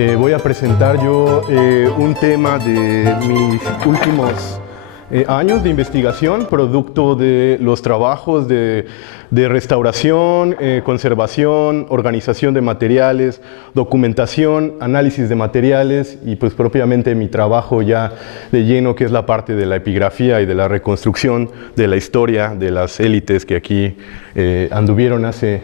Voy a presentar yo un tema de mis últimos años de investigación, producto de los trabajos de restauración, conservación, organización de materiales, documentación, análisis de materiales y pues propiamente mi trabajo ya de lleno, que es la parte de la epigrafía y de la reconstrucción de la historia de las élites que aquí anduvieron hace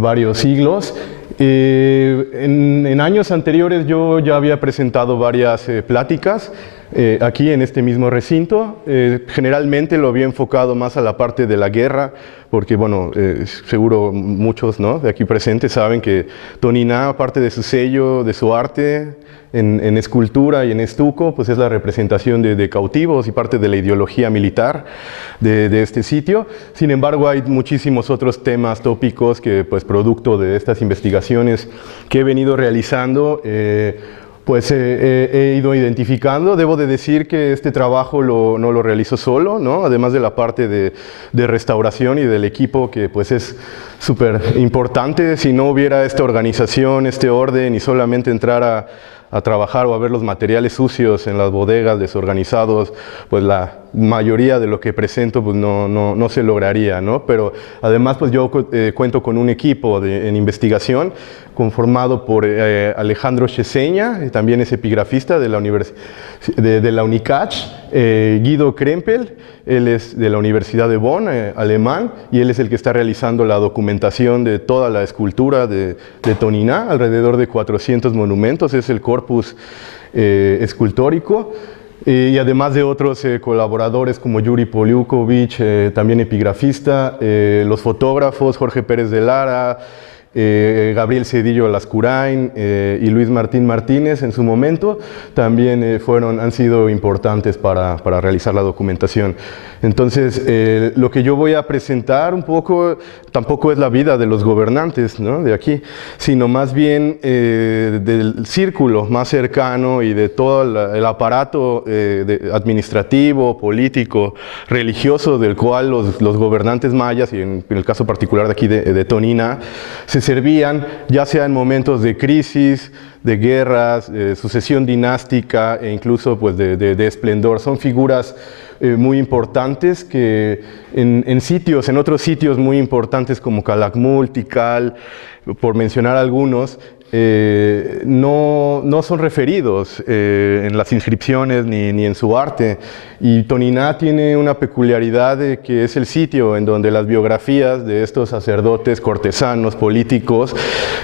varios siglos. En años anteriores yo ya había presentado varias pláticas aquí en este mismo recinto. Generalmente lo había enfocado más a la parte de la guerra, porque bueno, seguro muchos, ¿no?, de aquí presentes saben que Toniná, aparte de su sello, de su arte en escultura y en estuco, pues es la representación de cautivos y parte de la ideología militar de este sitio. Sin embargo, hay muchísimos otros temas tópicos que, pues, producto de estas investigaciones que he venido realizando, pues he ido identificando. Debo de decir que este trabajo no lo realizo solo, ¿no? Además de la parte de restauración y del equipo, que pues es súper importante. Si no hubiera esta organización, este orden, y solamente entrar a trabajar o a ver los materiales sucios en las bodegas, desorganizados, pues la mayoría de lo que presento pues no se lograría, ¿no? Pero además pues yo cuento con un equipo en investigación conformado por Alejandro Cheseña, también es epigrafista de la UNICACH, Guido Krempel, él es de la Universidad de Bonn, alemán, y él es el que está realizando la documentación de toda la escultura de Toniná, alrededor de 400 monumentos, es el corpus escultórico. Y además de otros colaboradores como Yuri Poliukovic, también epigrafista, los fotógrafos Jorge Pérez de Lara, Gabriel Cedillo Lascurain y Luis Martín Martínez en su momento también han sido importantes para realizar la documentación. Entonces, lo que yo voy a presentar un poco tampoco es la vida de los gobernantes, ¿no?, de aquí, sino más bien del círculo más cercano y de todo el aparato administrativo, político, religioso del cual los gobernantes mayas, y en el caso particular de aquí de Toniná, se servían ya sea en momentos de crisis, de guerras, sucesión dinástica e incluso pues de esplendor. Son figuras muy importantes que en otros sitios muy importantes como Calakmul, Tikal, por mencionar algunos, no son referidos en las inscripciones ni en su arte. Y Toniná tiene una peculiaridad de que es el sitio en donde las biografías de estos sacerdotes, cortesanos, políticos,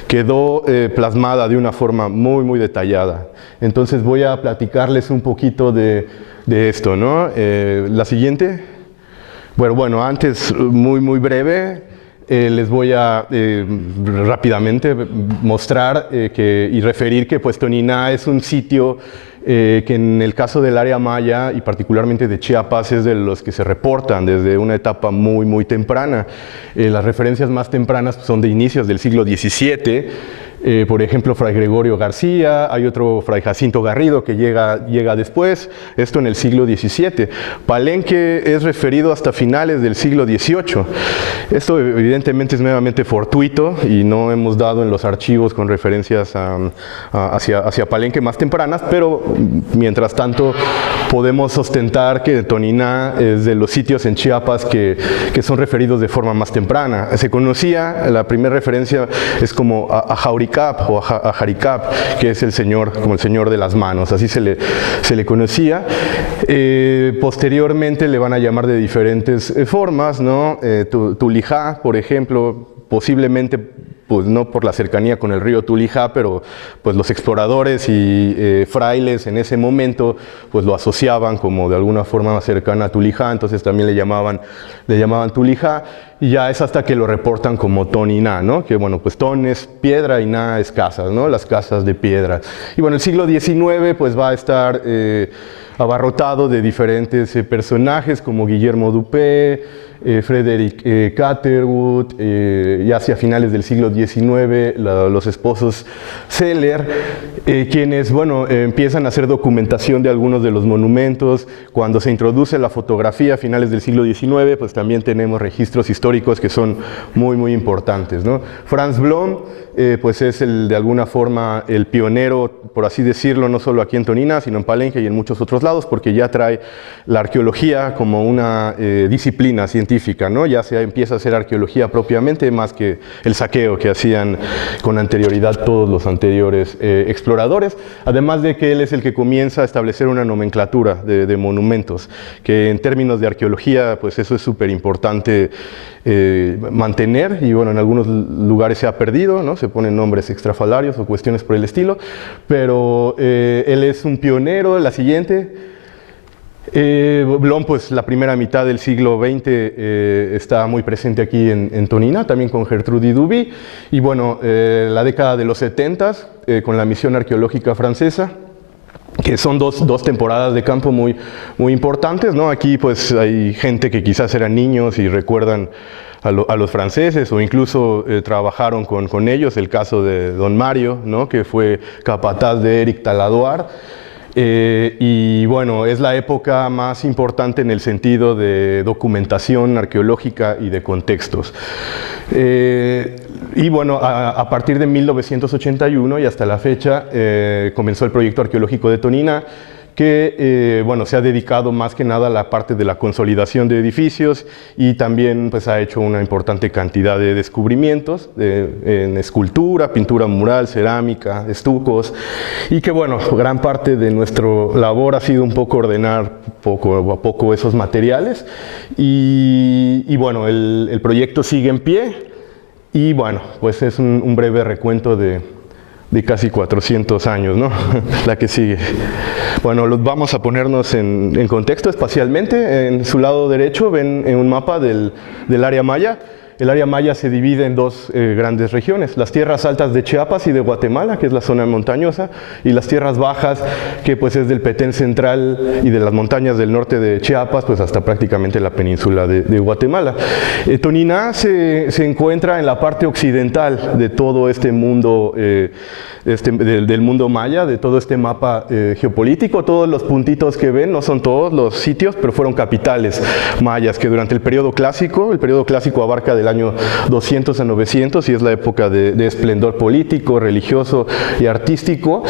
quedó plasmada de una forma muy, muy detallada. Entonces voy a platicarles un poquito de esto, ¿no? La siguiente. Bueno, antes, muy breve, les voy a rápidamente mostrar y referir que pues Toniná es un sitio que en el caso del área maya y particularmente de Chiapas es de los que se reportan desde una etapa muy temprana. Las referencias más tempranas son de inicios del siglo XVII. Por ejemplo, Fray Gregorio García, hay otro Fray Jacinto Garrido que llega después, esto en el siglo XVII. Palenque es referido hasta finales del siglo XVIII. Esto evidentemente es nuevamente fortuito y no hemos dado en los archivos con referencias hacia Palenque más tempranas, pero mientras tanto podemos sostentar que Toniná es de los sitios en Chiapas que son referidos de forma más temprana. Se conocía, la primera referencia es como a Jauricap o a Jaricap, que es el señor, como el señor de las manos, así se le conocía. Posteriormente le van a llamar de diferentes formas, ¿no? Tulijá, por ejemplo, posiblemente pues no por la cercanía con el río Tulijá, pero pues los exploradores y frailes en ese momento pues lo asociaban como de alguna forma más cercana a Tulijá, entonces también le llamaban Tulijá, y ya es hasta que lo reportan como Toniná, ¿no? Que bueno, pues Ton es piedra y Ná es casas, ¿no? Las casas de piedra. Y bueno, el siglo XIX pues va a estar abarrotado de diferentes personajes como Guillermo Dupé, Frederick Catherwood, ya hacia finales del siglo XIX, los esposos Seller, quienes, bueno, empiezan a hacer documentación de algunos de los monumentos. Cuando se introduce la fotografía a finales del siglo XIX, pues también tenemos registros históricos que son muy, muy importantes, ¿no? Franz Blom, pues es de alguna forma el pionero, por así decirlo, no solo aquí en Tonina, sino en Palenque y en muchos otros lados, porque ya trae la arqueología como una disciplina científica, ¿no? Ya se empieza a hacer arqueología propiamente, más que el saqueo que hacían con anterioridad todos los anteriores exploradores, además de que él es el que comienza a establecer una nomenclatura de monumentos, que en términos de arqueología, pues eso es súper importante mantener, y bueno, en algunos lugares se ha perdido, ¿no? Se ponen nombres extrafalarios o cuestiones por el estilo, pero él es un pionero. La siguiente, Blom, pues la primera mitad del siglo XX está muy presente aquí en Tonina, también con Gertrude Duby, y bueno, la década de los 70 con la misión arqueológica francesa, que son dos temporadas de campo muy, muy importantes, ¿no? Aquí pues hay gente que quizás eran niños y recuerdan a los franceses, o incluso trabajaron con ellos, el caso de Don Mario, ¿no? Que fue capataz de Éric Taladoire. Y bueno, es la época más importante en el sentido de documentación arqueológica y de contextos. Y bueno, a partir de 1981 y hasta la fecha comenzó el proyecto arqueológico de Tonina, que bueno, se ha dedicado más que nada a la parte de la consolidación de edificios, y también pues ha hecho una importante cantidad de descubrimientos en escultura, pintura mural, cerámica, estucos, y que bueno, gran parte de nuestra labor ha sido un poco ordenar poco a poco esos materiales, y bueno, el proyecto sigue en pie, y bueno, pues es un breve recuento de casi 400 años, ¿no? La que sigue. Bueno, vamos a ponernos en contexto espacialmente. En su lado derecho ven un mapa del área maya. El área maya se divide en dos grandes regiones, las tierras altas de Chiapas y de Guatemala, que es la zona montañosa, y las tierras bajas, que pues es del Petén central y de las montañas del norte de Chiapas, pues hasta prácticamente la península de Guatemala. Tonina se encuentra en la parte occidental de todo este mundo, del mundo maya, de todo este mapa geopolítico. Todos los puntitos que ven, no son todos los sitios, pero fueron capitales mayas que durante el periodo clásico abarca del año 200 a 900, y es la época de esplendor político, religioso y artístico.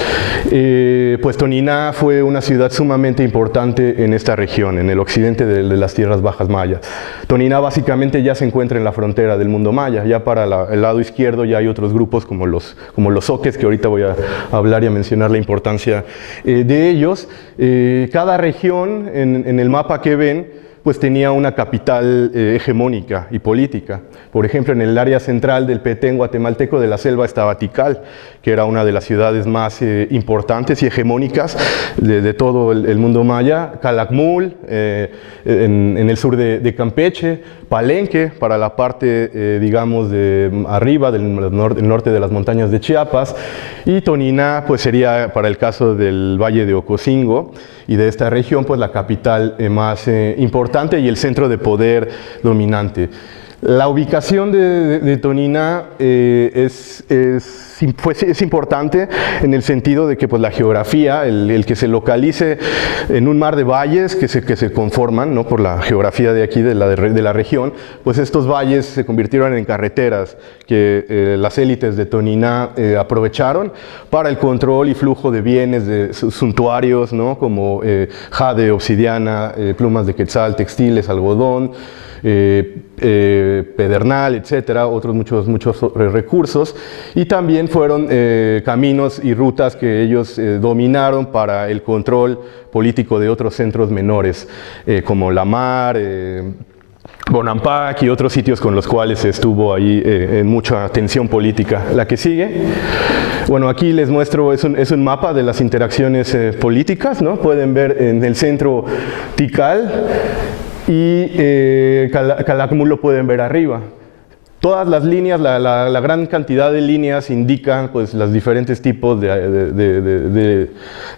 Pues Tonina fue una ciudad sumamente importante en esta región, en el occidente de las tierras bajas mayas. Tonina básicamente ya se encuentra en la frontera del mundo maya. Ya para el lado izquierdo ya hay otros grupos como los zoques, que ahorita voy a hablar y a mencionar la importancia de ellos. Cada región en el mapa que ven pues tenía una capital hegemónica y política. Por ejemplo, en el área central del Petén guatemalteco de la selva estaba Tikal, que era una de las ciudades más importantes y hegemónicas de todo el mundo maya. Calakmul, en el sur de Campeche. Palenque, para la parte, digamos, de arriba, del norte de las montañas de Chiapas. Y Tonina, pues sería, para el caso del Valle de Ocosingo y de esta región, pues la capital más importante y el centro de poder dominante. La ubicación de Tonina es importante en el sentido de que pues, la geografía, el que se localice en un mar de valles que se conforman, ¿no? Por la geografía de aquí, de la región, pues estos valles se convirtieron en carreteras que las élites de Tonina aprovecharon para el control y flujo de bienes, de suntuarios, ¿no? Como jade, obsidiana, plumas de quetzal, textiles, algodón, pedernal, etcétera, otros muchos recursos, y también fueron caminos y rutas que ellos dominaron para el control político de otros centros menores, como La Mar, Bonampak y otros sitios con los cuales estuvo ahí en mucha tensión política. La que sigue, bueno, aquí les muestro, es un mapa de las interacciones políticas, ¿no? Pueden ver en el centro Tikal, y Calakmul lo pueden ver arriba. Todas las líneas, la gran cantidad de líneas indican pues, los diferentes tipos de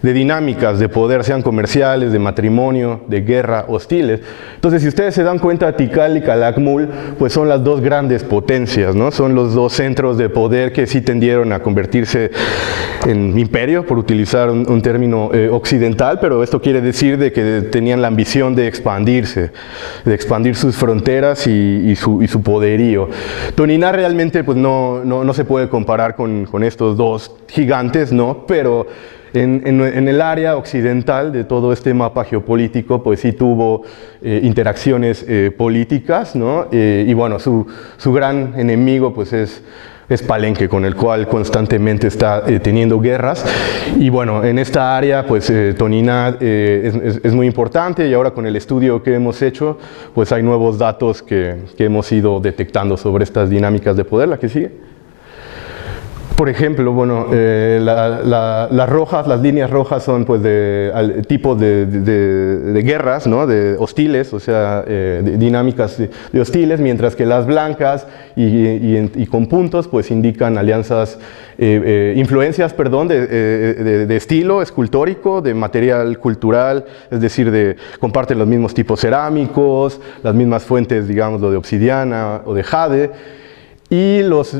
dinámicas de poder, sean comerciales, de matrimonio, de guerra, hostiles. Entonces, si ustedes se dan cuenta, Tikal y Calakmul pues, son las dos grandes potencias, ¿no? Son los dos centros de poder que sí tendieron a convertirse en imperio, por utilizar un término occidental, pero esto quiere decir de que tenían la ambición de expandirse, de expandir sus fronteras y su poderío. Toniná realmente pues, no se puede comparar con estos dos gigantes, ¿no? Pero en el área occidental de todo este mapa geopolítico, pues sí tuvo interacciones políticas, ¿no? Y bueno, su gran enemigo pues es Palenque, con el cual constantemente está teniendo guerras. Y bueno, en esta área, pues Toniná es muy importante, y ahora con el estudio que hemos hecho, pues hay nuevos datos que hemos ido detectando sobre estas dinámicas de poder. La que sigue. Por ejemplo, bueno, las rojas, las líneas rojas son pues tipos de guerras, ¿no? De hostiles, o sea, dinámicas de hostiles, mientras que las blancas y con puntos pues indican alianzas, influencias, perdón, de estilo escultórico, de material cultural, es decir, comparten los mismos tipos cerámicos, las mismas fuentes, digamos, de obsidiana o de jade. Y los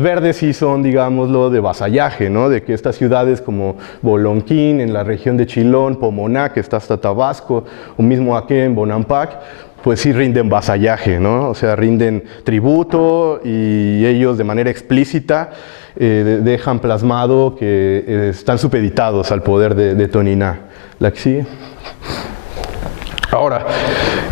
verdes sí son, digámoslo, de vasallaje, ¿no? De que estas ciudades como Bolonquín, en la región de Chilón, Pomoná, que está hasta Tabasco, o mismo aquí en Bonampak, pues sí rinden vasallaje, ¿no? O sea, rinden tributo, y ellos de manera explícita dejan plasmado que están supeditados al poder de Toniná. ¿La que sigue? Ahora,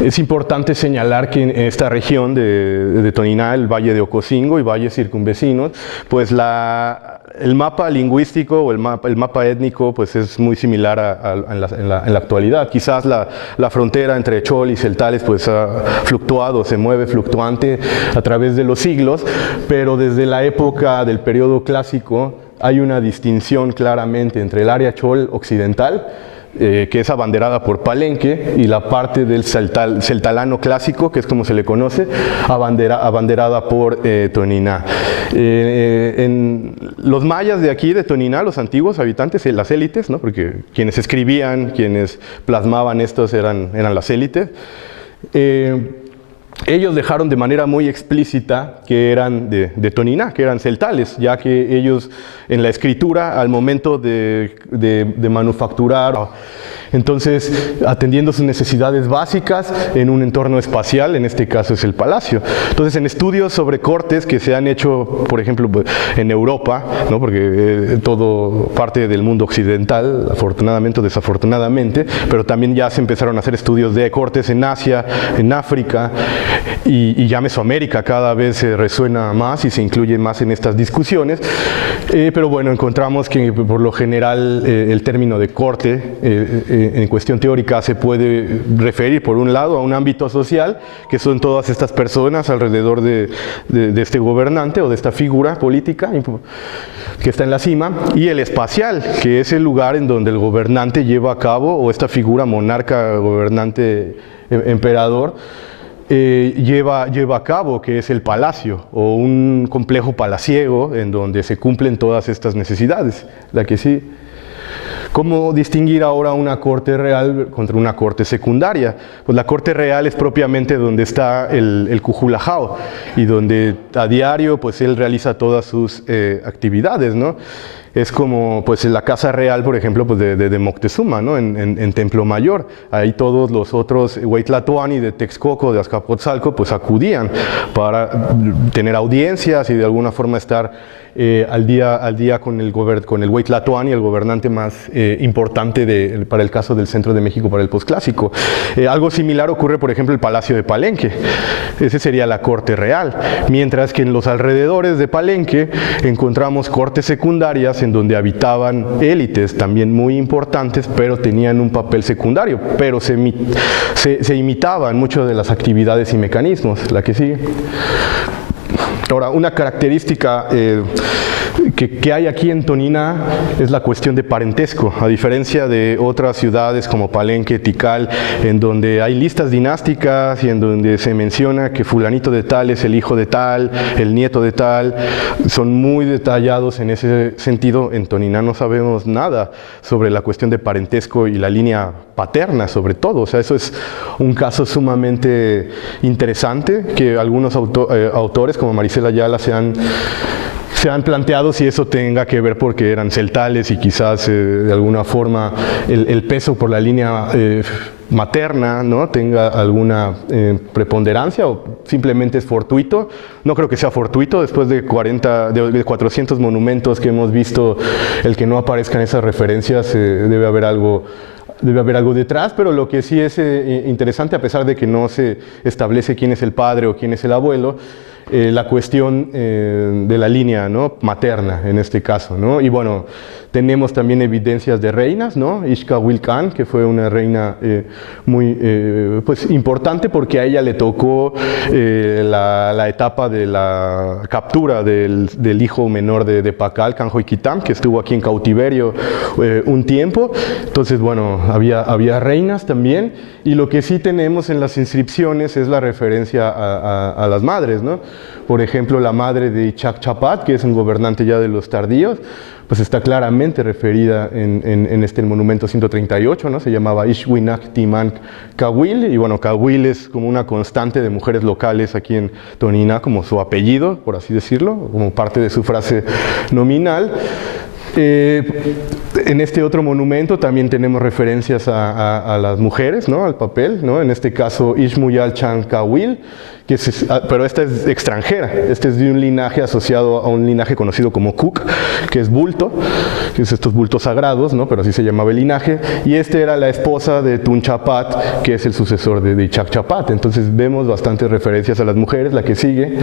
es importante señalar que en esta región de Toniná, el Valle de Ocosingo y valles circunvecinos, pues el mapa lingüístico o el mapa étnico pues es muy similar en la actualidad. Quizás la frontera entre chol y celtales pues ha fluctuado, se mueve fluctuante a través de los siglos, pero desde la época del periodo clásico hay una distinción claramente entre el área chol occidental, que es abanderada por Palenque, y la parte del celtalano clásico, que es como se le conoce, abanderada por Toniná. Los mayas de aquí, de Toniná, los antiguos habitantes, las élites, ¿no? Porque quienes escribían, quienes plasmaban estos eran las élites. Ellos dejaron de manera muy explícita que eran de Toniná, que eran celtales, ya que ellos en la escritura, al momento de manufacturar, entonces atendiendo sus necesidades básicas en un entorno espacial, en este caso es el palacio. Entonces, en estudios sobre cortes que se han hecho, por ejemplo, en Europa, ¿no? Porque todo parte del mundo occidental, afortunadamente o desafortunadamente, pero también ya se empezaron a hacer estudios de cortes en Asia, en África, y ya Mesoamérica cada vez se resuena más y se incluye más en estas discusiones, pero bueno, encontramos que por lo general el término de corte en cuestión teórica se puede referir por un lado a un ámbito social, que son todas estas personas alrededor de este gobernante o de esta figura política que está en la cima, y el espacial, que es el lugar en donde el gobernante lleva a cabo, o esta figura monarca, gobernante, emperador, lleva a cabo, que es el palacio o un complejo palaciego en donde se cumplen todas estas necesidades. La que sí. ¿Cómo distinguir ahora una corte real contra una corte secundaria? Pues la corte real es propiamente donde está el Cujulajao, y donde a diario pues él realiza todas sus actividades, ¿no? Es como pues en la casa real, por ejemplo, pues de Moctezuma, ¿no? En Templo Mayor. Ahí todos los otros Huaytlatoani de Texcoco, de Azcapotzalco, pues acudían para tener audiencias y de alguna forma estar al día con el Huaytlatoani, el gobernante más importante para el caso del centro de México, para el posclásico. Algo similar ocurre, por ejemplo, en el Palacio de Palenque. Ese sería la corte real. Mientras que en los alrededores de Palenque encontramos cortes secundarias en donde habitaban élites también muy importantes, pero tenían un papel secundario, pero se imitaban mucho de las actividades y mecanismos. La que sigue. Ahora, una característica que hay aquí en Tonina es la cuestión de parentesco, a diferencia de otras ciudades como Palenque, Tikal, en donde hay listas dinásticas y en donde se menciona que fulanito de tal es el hijo de tal, el nieto de tal, son muy detallados en ese sentido. En Tonina no sabemos nada sobre la cuestión de parentesco y la línea paterna sobre todo, o sea, eso es un caso sumamente interesante que algunos autores como Marisela Ayala se han planteado si eso tenga que ver porque eran celtales y quizás de alguna forma el peso por la línea materna, ¿no?, tenga alguna preponderancia o simplemente es fortuito. No creo que sea fortuito, después de 400 monumentos que hemos visto, el que no aparezcan esas referencias debe haber algo detrás, pero lo que sí es interesante, a pesar de que no se establece quién es el padre o quién es el abuelo, la cuestión de la línea, ¿no?, materna en este caso, ¿no? Y bueno, tenemos también evidencias de reinas, ¿no? Ixcahuilcán, que fue una reina muy pues importante porque a ella le tocó la etapa de la captura del hijo menor de Pacal, Canjoiquitam, que estuvo aquí en cautiverio un tiempo. Entonces, bueno, había reinas también, y lo que sí tenemos en las inscripciones es la referencia a las madres, ¿no? Por ejemplo, la madre de Ichac Chapat, que es un gobernante ya de los tardíos, pues está claramente referida en este monumento 138, ¿no? Se llamaba Ixhuinac Timan Cahuil, y bueno, Cahuil es como una constante de mujeres locales aquí en Tonina, como su apellido, por así decirlo, como parte de su frase nominal. En este otro monumento también tenemos referencias a las mujeres, ¿no?, al papel, ¿no? En este caso Ixmuyal Chan Cahuil, pero esta es extranjera, este es de un linaje asociado a un linaje conocido como Cook, que es bulto, que es estos bultos sagrados, ¿no?, pero así se llamaba el linaje, y este era la esposa de Tunchapat, que es el sucesor de Ichac Chapat. Entonces vemos bastantes referencias a las mujeres. La que sigue,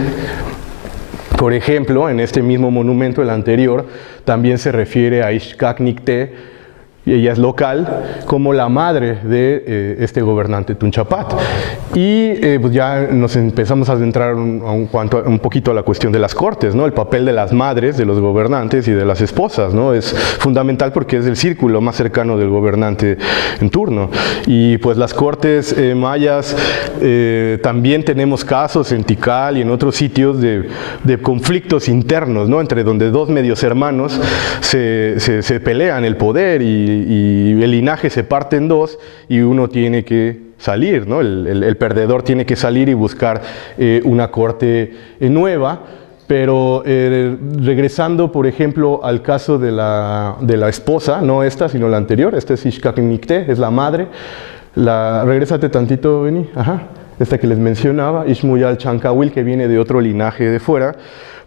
por ejemplo, en este mismo monumento, el anterior, también se refiere a Ixcac Nicté, y ella es local, como la madre de este gobernante Tunchapat. Y pues ya nos empezamos a adentrar un poquito a la cuestión de las cortes, ¿no? El papel de las madres, de los gobernantes y de las esposas, ¿no?, es fundamental porque es el círculo más cercano del gobernante en turno. Y pues las cortes mayas, también tenemos casos en Tikal y en otros sitios de conflictos internos, ¿no?, entre donde dos medios hermanos se pelean el poder y el linaje se parte en dos y uno tiene que salir, ¿no? El perdedor tiene que salir y buscar una corte nueva. Pero regresando, por ejemplo, al caso de la esposa, no esta, sino la anterior, esta es Ixcac Nicté, es la madre. Regrésate tantito, Beni. Ajá. Esta que les mencionaba, Ixmuyal Chancahuil, que viene de otro linaje de fuera.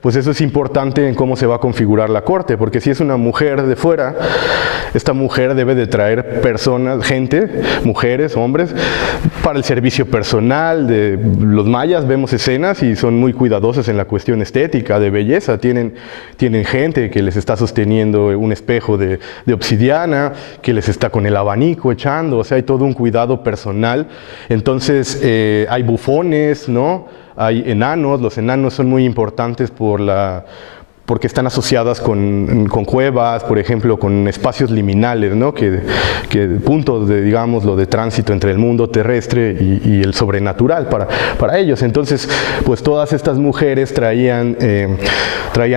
Pues eso es importante en cómo se va a configurar la corte, porque si es una mujer de fuera, esta mujer debe de traer personas, gente, mujeres, hombres, para el servicio personal. De los mayas vemos escenas y son muy cuidadosos en la cuestión estética, de belleza. Tienen gente que les está sosteniendo un espejo de obsidiana, que les está con el abanico echando, o sea, hay todo un cuidado personal. Entonces hay bufones, ¿no? Hay enanos. Los enanos son muy importantes porque están asociadas con cuevas, por ejemplo, con espacios liminales, ¿no?, que puntos de, digamos, lo de tránsito entre el mundo terrestre y el sobrenatural para ellos. Entonces, pues todas estas mujeres traían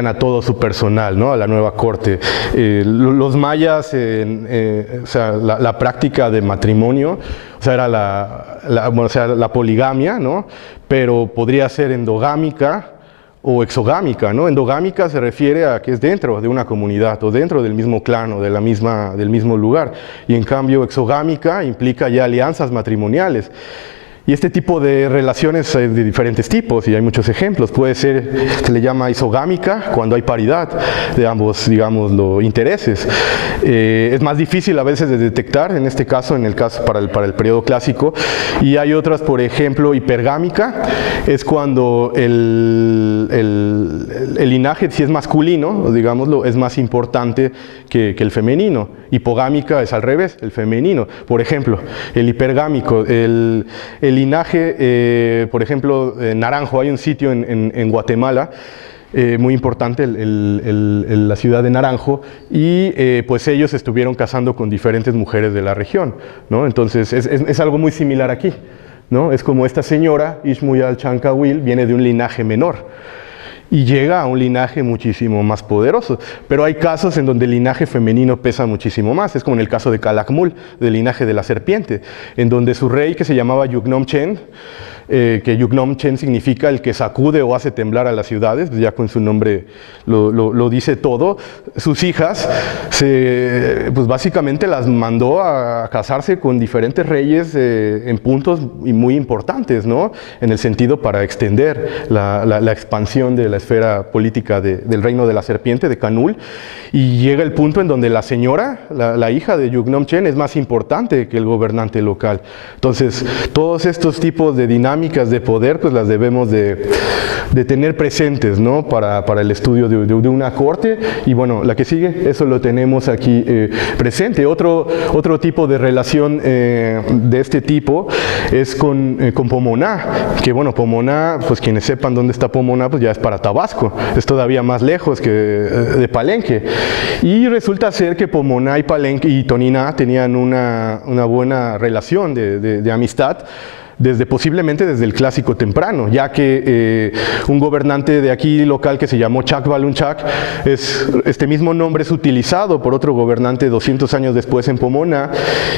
a todo su personal, ¿no?, a la nueva corte. Los mayas, o sea, la práctica de matrimonio, o sea, era la poligamia, ¿no?, pero podría ser endogámica o exogámica, ¿no? Endogámica se refiere a que es dentro de una comunidad o dentro del mismo clan o del mismo lugar, y en cambio exogámica implica ya alianzas matrimoniales. Y este tipo de relaciones hay de diferentes tipos y hay muchos ejemplos. Puede ser, se le llama isogámica, cuando hay paridad de ambos, digamos, los intereses. Es más difícil a veces de detectar, en este caso, para el periodo clásico. Y hay otras, por ejemplo, hipergámica, es cuando el linaje, si es masculino, digámoslo, es más importante que el femenino. Hipogámica es al revés, el femenino. Por ejemplo, el hipergámico, el linaje, por ejemplo, Naranjo, hay un sitio en Guatemala muy importante, la ciudad de Naranjo, y pues ellos estuvieron casando con diferentes mujeres de la región, ¿no? Entonces es algo muy similar aquí, ¿no? Es como esta señora, Ixmuyal Chancawil, viene de un linaje menor y llega a un linaje muchísimo más poderoso. Pero hay casos en donde el linaje femenino pesa muchísimo más. Es como en el caso de Calakmul, del linaje de la serpiente, en donde su rey, que se llamaba Yugnomchen, que Yugnomchen significa el que sacude o hace temblar a las ciudades, ya con su nombre lo dice todo. Sus hijas, pues básicamente las mandó a casarse con diferentes reyes en puntos muy importantes, ¿no? En el sentido para extender la expansión de la esfera política del reino de la serpiente, de Canul. Y llega el punto en donde la señora, la hija de Yugnomchen, es más importante que el gobernante local. Entonces, todos estos tipos de dinámicas de poder, pues las debemos de tener presentes, ¿no? Para el estudio de una corte. Y bueno, la que sigue, eso lo tenemos aquí presente. Otro tipo de relación de este tipo es con Pomoná, que bueno, Pomoná, pues quienes sepan dónde está Pomoná, pues ya es para Tabasco, es todavía más lejos que de Palenque. Y resulta ser que Pomoná y Palenque y Toniná tenían una buena relación de amistad, posiblemente desde el clásico temprano, ya que un gobernante de aquí local que se llamó Chacbalunchac, este mismo nombre es utilizado por otro gobernante 200 años después en Pomoná,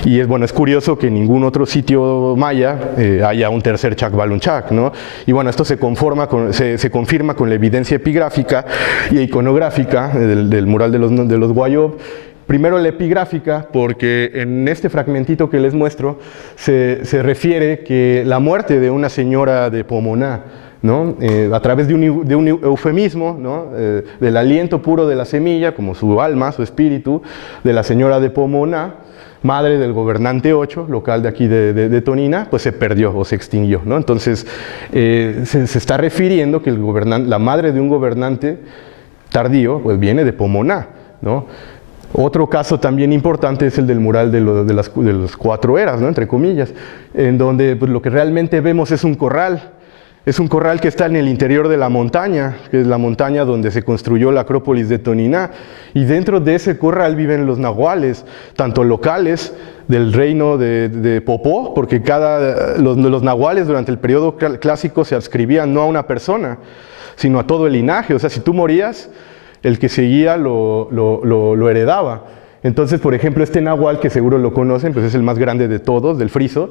y es curioso que en ningún otro sitio maya haya un tercer Chacbalunchac, ¿no? Y bueno, esto se confirma con la evidencia epigráfica y iconográfica del mural de los Guayob. Primero la epigráfica, porque en este fragmentito que les muestro se refiere que la muerte de una señora de Pomoná, ¿no? A través de un eufemismo, ¿no? Del aliento puro de la semilla, como su alma, su espíritu, de la señora de Pomoná, madre del gobernante 8, local de aquí de Toniná, pues se perdió o se extinguió, ¿no? Entonces se está refiriendo que la madre de un gobernante tardío pues viene de Pomoná, ¿no? Otro caso también importante es el del mural de las 4 eras, ¿no? Entre comillas, en donde pues, lo que realmente vemos es un corral. Es un corral que está en el interior de la montaña, que es la montaña donde se construyó la Acrópolis de Toniná. Y dentro de ese corral viven los nahuales, tanto locales del reino de Popó, porque los nahuales durante el periodo clásico se adscribían no a una persona, sino a todo el linaje. O sea, si tú morías, el que seguía lo heredaba. Entonces, por ejemplo, este nahual, que seguro lo conocen, pues es el más grande de todos, del friso,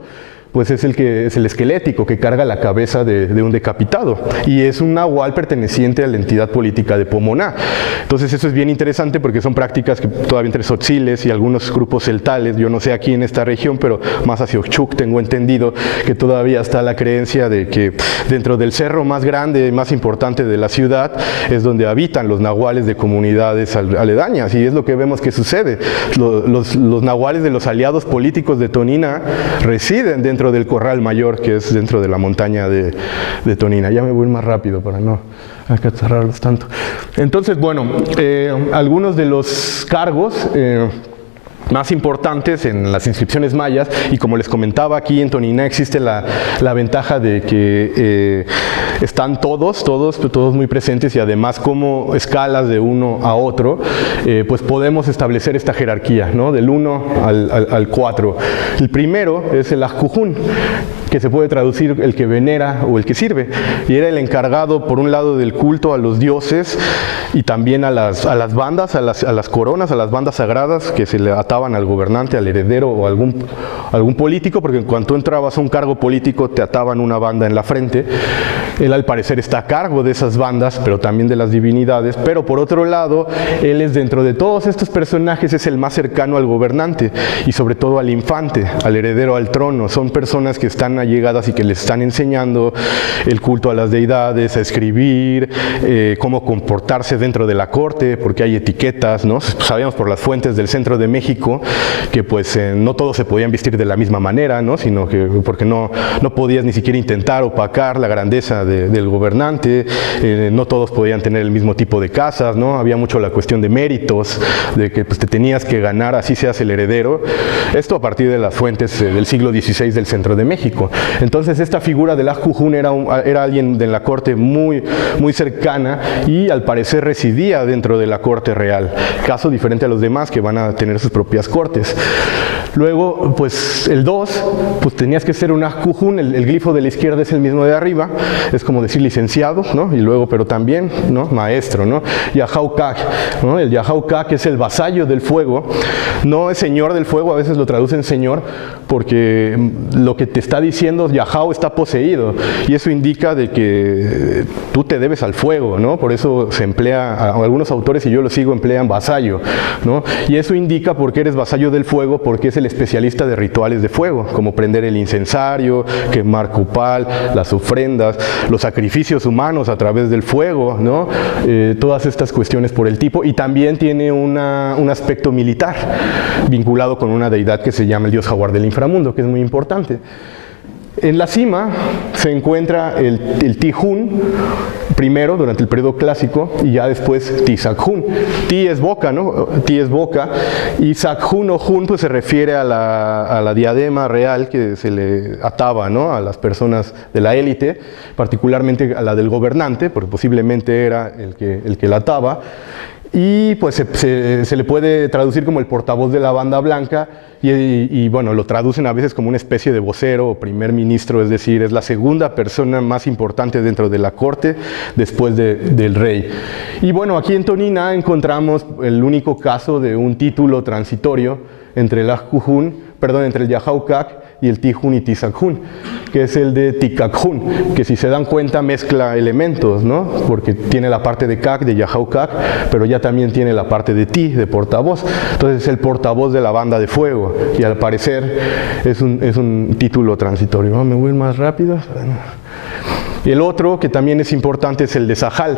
pues es el esquelético que carga la cabeza de un decapitado, y es un nahual perteneciente a la entidad política de Pomoná. Entonces eso es bien interesante porque son prácticas que todavía entre tzotziles y algunos grupos celtales, yo no sé aquí en esta región, pero más hacia Ochuc tengo entendido que todavía está la creencia de que dentro del cerro más grande y más importante de la ciudad es donde habitan los nahuales de comunidades aledañas, y es lo que vemos que sucede. Los nahuales de los aliados políticos de Toniná residen dentro del corral mayor, que es dentro de la montaña de Toniná. Ya me voy más rápido para no acatarrarlos tanto. Entonces, bueno, algunos de los cargos más importantes en las inscripciones mayas, y como les comentaba, aquí en Toniná existe la ventaja de que están todos muy presentes, y además como escalas de uno a otro, pues podemos establecer esta jerarquía, ¿no? Del 1 al 4. El primero es el Ajcujún, que se puede traducir el que venera o el que sirve, y era el encargado por un lado del culto a los dioses y también a las bandas, a las coronas, a las bandas sagradas que se le ataban al gobernante, al heredero o algún político, porque en cuanto entrabas a un cargo político te ataban una banda en la frente. Él al parecer está a cargo de esas bandas, pero también de las divinidades, pero por otro lado, él es, dentro de todos estos personajes, es el más cercano al gobernante y sobre todo al infante, al heredero al trono. Son personas que están allegadas y que les están enseñando el culto a las deidades, a escribir, cómo comportarse dentro de la corte, porque hay etiquetas, ¿no? Sabíamos por las fuentes del centro de México que pues no todos se podían vestir de la misma manera, ¿no? Sino que porque no podías ni siquiera intentar opacar la grandeza del gobernante, no todos podían tener el mismo tipo de casas, ¿no? Había mucho la cuestión de méritos, de que pues, te tenías que ganar, así seas el heredero. Esto a partir de las fuentes del siglo XVI del centro de México. Entonces esta figura del Ajujún era alguien de la corte muy cercana y al parecer residía dentro de la corte real, caso diferente a los demás que van a tener sus propias cortes. Luego, pues el 2, pues tenías que ser un Ajujún, el glifo de la izquierda es el mismo de arriba, es como decir licenciado, ¿no? Y luego, pero también, ¿no? Maestro, ¿no? Yahaucac, ¿no? El Yahaucac es el vasallo del fuego, no es señor del fuego, a veces lo traducen señor, porque lo que te está diciendo Yahau está poseído, y eso indica de que tú te debes al fuego, ¿no? Por eso se emplea, algunos autores, y yo lo sigo, emplean vasallo, ¿no? Y eso indica por qué eres vasallo del fuego, porque es el especialista de rituales de fuego, como prender el incensario, quemar copal, las ofrendas, los sacrificios humanos a través del fuego, ¿no? Todas estas cuestiones por el tipo, y también tiene un aspecto militar, vinculado con una deidad que se llama el dios jaguar del inframundo, que es muy importante. En la cima se encuentra el Tijún, primero durante el periodo clásico, y ya después Tizakhún. Ti es boca, ¿no? Ti es boca, y Zakhún o Jún pues se refiere a la diadema real que se le ataba, ¿no? A las personas de la élite, particularmente a la del gobernante, porque posiblemente era el que la ataba. Y pues se le puede traducir como el portavoz de la banda blanca y bueno, lo traducen a veces como una especie de vocero o primer ministro, es decir, es la segunda persona más importante dentro de la corte después del rey. Y bueno, aquí en Tonina encontramos el único caso de un título transitorio entre el Yahaucac y el Tijún y Tizakhún, que es el de Ticakhún, que si se dan cuenta mezcla elementos, ¿no? Porque tiene la parte de Cac, de Yahaucac, pero ya también tiene la parte de Ti, de portavoz. Entonces es el portavoz de la banda de fuego, y al parecer es un título transitorio. ¿Me voy a ir más rápido? Y el otro, que también es importante, es el de Zahal.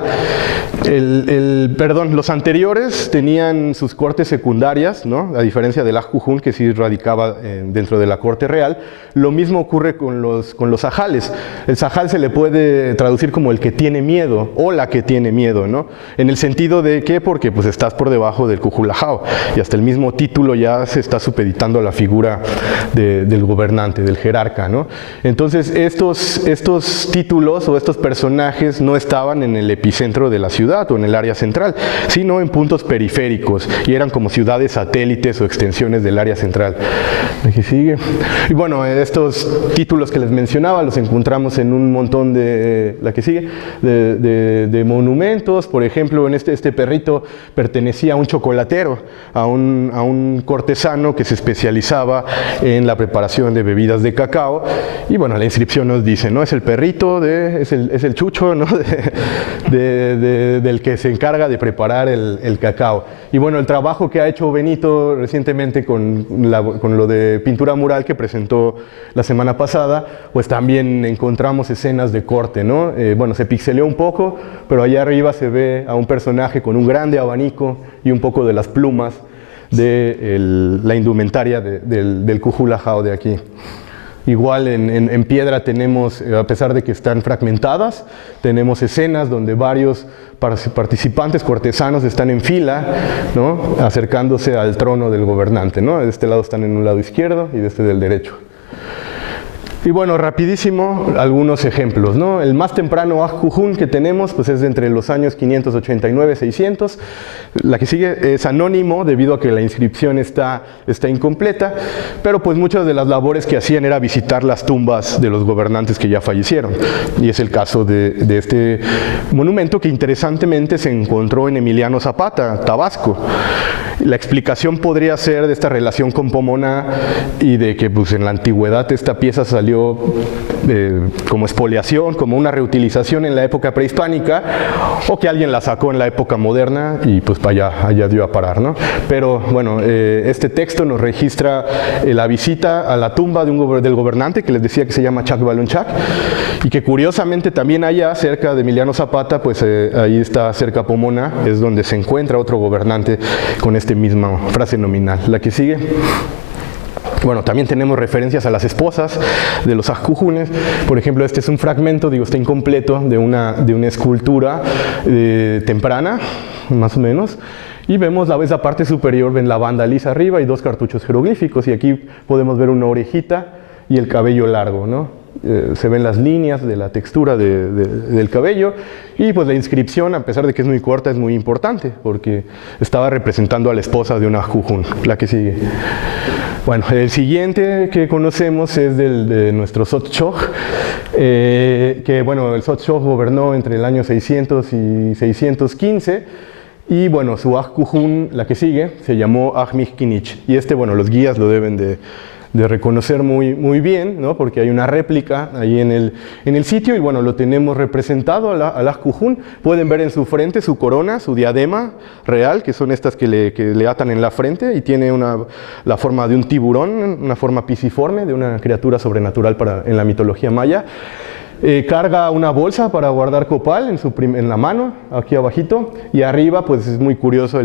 Los anteriores tenían sus cortes secundarias, ¿no? A diferencia del Ajujún, que sí radicaba dentro de la corte real. Lo mismo ocurre con los Zahales. El Zahal se le puede traducir como el que tiene miedo, o la que tiene miedo, ¿no? En el sentido de que, porque pues estás por debajo del Cujulajao, y hasta el mismo título ya se está supeditando a la figura del gobernante, del jerarca, ¿no? Entonces estos títulos o estos personajes no estaban en el epicentro de la ciudad o en el área central, sino en puntos periféricos, y eran como ciudades satélites o extensiones del área central. Aquí sigue. Y bueno, estos títulos que les mencionaba los encontramos en un montón de monumentos. Por ejemplo, en este perrito pertenecía a un chocolatero, a un cortesano que se especializaba en la preparación de bebidas de cacao. Y bueno, la inscripción nos dice, ¿no? Es el perrito, es el chucho, ¿no? del que se encarga de preparar el cacao. Y bueno, el trabajo que ha hecho Benito recientemente con lo de pintura mural que presentó la semana pasada, pues también encontramos escenas de corte, ¿no? Bueno, se pixeleó un poco, pero allá arriba se ve a un personaje con un grande abanico y un poco de las plumas de la indumentaria del Cujulajao de aquí. Igual en piedra tenemos, a pesar de que están fragmentadas, tenemos escenas donde varios participantes cortesanos están en fila, ¿no? Acercándose al trono del gobernante, ¿no? De este lado están en un lado izquierdo y de este del derecho. Y bueno, rapidísimo, algunos ejemplos, ¿no? El más temprano Ajujún que tenemos pues es de entre los años 589 y 600. La que sigue es anónimo debido a que la inscripción está incompleta, pero pues muchas de las labores que hacían era visitar las tumbas de los gobernantes que ya fallecieron. Y es el caso de este monumento que interesantemente se encontró en Emiliano Zapata, Tabasco. La explicación podría ser de esta relación con Pomona y de que pues, en la antigüedad esta pieza salió como expoliación, como una reutilización en la época prehispánica, o que alguien la sacó en la época moderna y pues para allá dio a parar, ¿no? Pero bueno, este texto nos registra la visita a la tumba del gobernante, que les decía que se llama Chac Balunchac, y que curiosamente también allá, cerca de Emiliano Zapata, pues ahí está cerca Pomona, es donde se encuentra otro gobernante con esta misma frase nominal. La que sigue. Bueno, también tenemos referencias a las esposas de los Ajkujunes. Por ejemplo, este es un fragmento, digo, está incompleto, de una escultura temprana, más o menos. Y vemos esa parte superior, ven la banda lisa arriba y dos cartuchos jeroglíficos. Y aquí podemos ver una orejita y el cabello largo, ¿no? Se ven las líneas de la textura del cabello. Y pues la inscripción, a pesar de que es muy corta, es muy importante, porque estaba representando a la esposa de una Ajkujun, la que sigue. Bueno, el siguiente que conocemos es de nuestro Sotchoj, que bueno, el Sotchoj gobernó entre el año 600 y 615, y bueno, su Ajkujun, la que sigue, se llamó Ajmijkinich, y bueno, los guías lo deben de reconocer muy bien, ¿no? Porque hay una réplica ahí en el sitio, y bueno, lo tenemos representado al Ajkujun. Pueden ver en su frente su corona, su diadema real, que son estas que le atan en la frente, y tiene la forma de un tiburón, una forma pisiforme, de una criatura sobrenatural en la mitología maya. Carga una bolsa para guardar copal en la mano, aquí abajito, y arriba pues es muy curioso,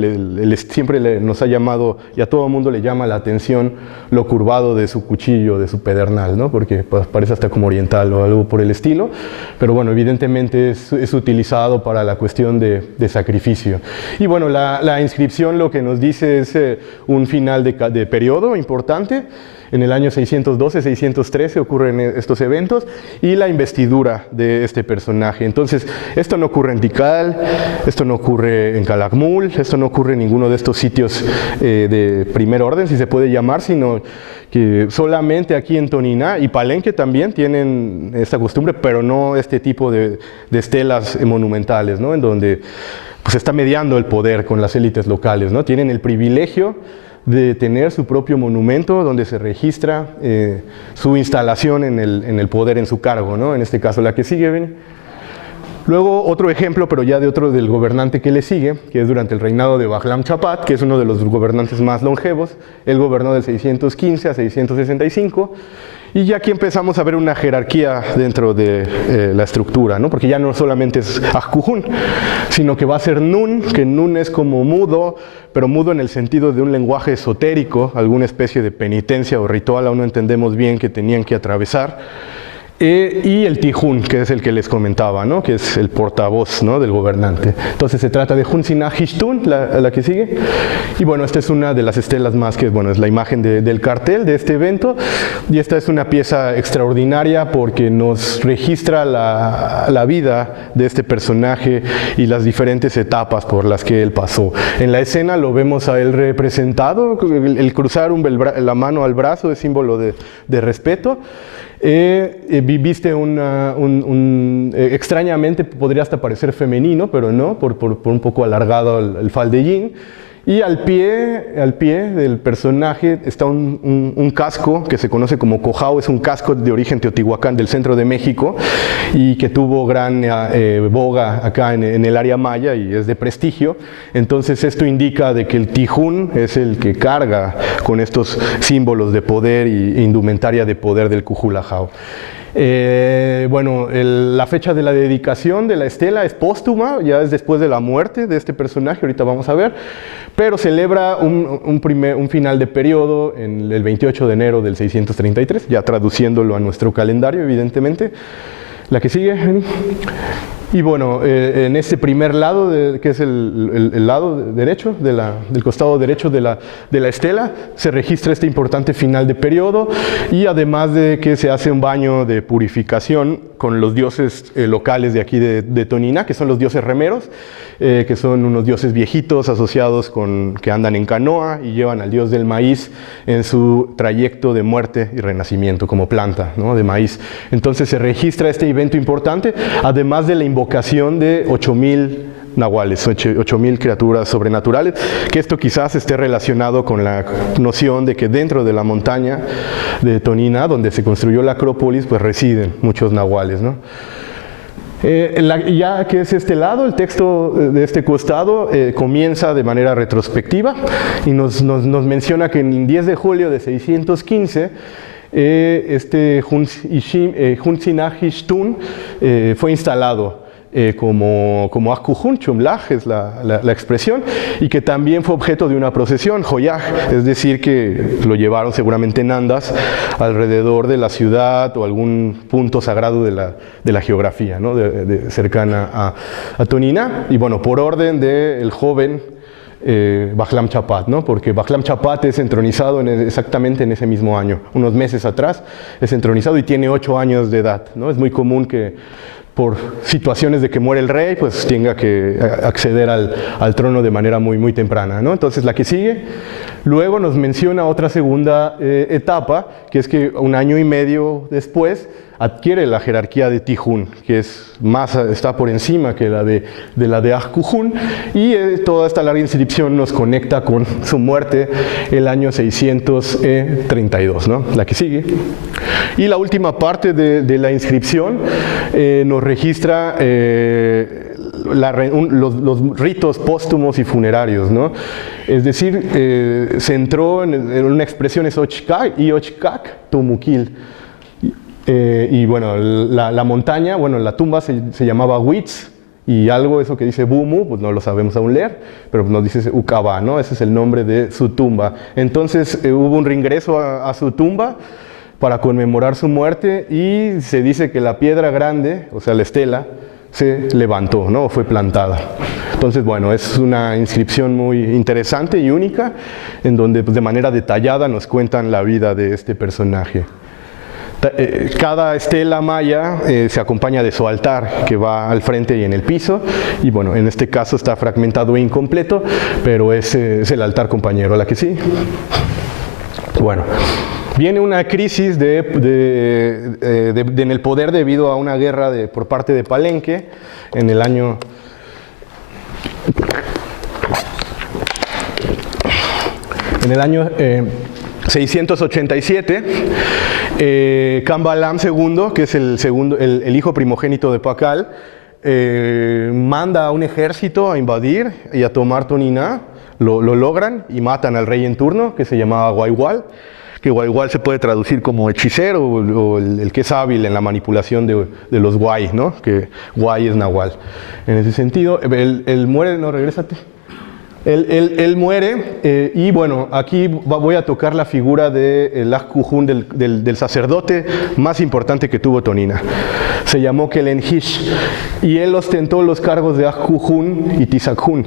siempre nos ha llamado, y a todo el mundo le llama la atención lo curvado de su cuchillo, de su pedernal, ¿no? Porque pues, parece hasta como oriental o algo por el estilo, pero bueno, evidentemente es utilizado para la cuestión de sacrificio. Y bueno, la inscripción lo que nos dice es un final de periodo importante. En el año 612-613 ocurren estos eventos y la investidura de este personaje. Entonces, esto no ocurre en Tikal, esto no ocurre en Calakmul, esto no ocurre en ninguno de estos sitios de primer orden, si se puede llamar, sino que solamente aquí en Toniná y Palenque también tienen esta costumbre, pero no este tipo de estelas monumentales, ¿no? En donde pues, está mediando el poder con las élites locales, ¿no? Tienen el privilegio de tener su propio monumento donde se registra su instalación en el poder, en su cargo, ¿no? En este caso la que sigue, ven. Luego otro ejemplo, pero ya del gobernante que le sigue, que es durante el reinado de Bahlam Chapat, que es uno de los gobernantes más longevos. Él gobernó del 615 a 665. Y ya aquí empezamos a ver una jerarquía dentro de la estructura, ¿no? Porque ya no solamente es Ajkujun, sino que va a ser Nun, que Nun es como mudo, pero mudo en el sentido de un lenguaje esotérico, alguna especie de penitencia o ritual, aún no entendemos bien, que tenían que atravesar. Y el Tijun, que es el que les comentaba, ¿no? Que es el portavoz, ¿no? Del gobernante. Entonces se trata de Hunsinajishtun, la que sigue. Y bueno, esta es una de las estelas más que, bueno, es la imagen del cartel de este evento. Y esta es una pieza extraordinaria porque nos registra la vida de este personaje y las diferentes etapas por las que él pasó. En la escena lo vemos a él representado, el cruzar la mano al brazo es símbolo de respeto. Viste extrañamente podría hasta parecer femenino, pero no, por un poco alargado el faldellín. Y al pie del personaje está un casco que se conoce como cojao, es un casco de origen teotihuacán del centro de México y que tuvo gran boga acá en el área maya y es de prestigio. Entonces esto indica de que el Tijun es el que carga con estos símbolos de poder e indumentaria de poder del Cujulajao. Bueno, la fecha de la dedicación de la estela es póstuma, ya es después de la muerte de este personaje, ahorita vamos a ver, pero celebra un final de periodo en el 28 de enero del 633, ya traduciéndolo a nuestro calendario, evidentemente. La que sigue. Y bueno, en este primer lado, que es el lado derecho, del costado derecho de la estela, se registra este importante final de periodo y además de que se hace un baño de purificación con los dioses locales de aquí de Toniná, que son los dioses remeros, que son unos dioses viejitos asociados que andan en canoa y llevan al dios del maíz en su trayecto de muerte y renacimiento como planta, ¿no? De maíz. Entonces se registra este evento importante, además de la invocación de 8,000 nahuales, 8,000 criaturas sobrenaturales, que esto quizás esté relacionado con la noción de que dentro de la montaña de Toniná, donde se construyó la Acrópolis, pues residen muchos nahuales, ¿no? Ya que es este lado, el texto de este costado comienza de manera retrospectiva y nos menciona que en el 10 de julio de 615 este Hunsinajishtun fue instalado como Akujun, Chumlaj es la expresión, y que también fue objeto de una procesión, Joyaj, es decir, que lo llevaron seguramente en andas alrededor de la ciudad o algún punto sagrado de la geografía, ¿no? cercana a Toniná, y bueno, por orden del joven Bahlam Chapat, ¿no? Porque Bahlam Chapat es entronizado exactamente en ese mismo año, unos meses atrás es entronizado y tiene 8 años de edad, ¿no? Es muy común que por situaciones de que muere el rey, pues tenga que acceder al trono de manera muy, muy temprana, ¿no? Entonces la que sigue, luego nos menciona otra segunda etapa, que es que 1 año y medio después adquiere la jerarquía de Tihun, que está por encima que la de Akujun, y toda esta larga inscripción nos conecta con su muerte el año 632, ¿no? La que sigue. Y la última parte de la inscripción nos registra los ritos póstumos y funerarios, ¿no? Es decir, se entró en una expresión es Ochkak y Ochkak Tumukil. Y bueno, la montaña, bueno, la tumba se llamaba Witz, y algo, eso que dice Bumu, pues no lo sabemos aún leer, pero nos dice Ukaba, ¿no? Ese es el nombre de su tumba. Entonces hubo un reingreso a su tumba para conmemorar su muerte, y se dice que la piedra grande, o sea, la estela, se levantó, ¿no? Fue plantada. Entonces, bueno, es una inscripción muy interesante y única, en donde pues, de manera detallada nos cuentan la vida de este personaje. Cada estela maya se acompaña de su altar, que va al frente y en el piso, y bueno, en este caso está fragmentado e incompleto, pero es el altar compañero. La que sí. Bueno, viene una crisis en el poder debido a una guerra por parte de Palenque en el año 687, Cambalam II, que es el hijo primogénito de Pakal, manda a un ejército a invadir y a tomar Toniná, lo logran y matan al rey en turno, que se llamaba Guaygual, que Guaygual se puede traducir como hechicero o el que es hábil en la manipulación de los Guay, ¿no? Que Guay es Nahual. En ese sentido, él muere, no, regrésate. Él muere, y bueno, aquí voy a tocar la figura del Akujun, del sacerdote más importante que tuvo Toniná. Se llamó Kelenhish, y él ostentó los cargos de Akujun y Tisakhun.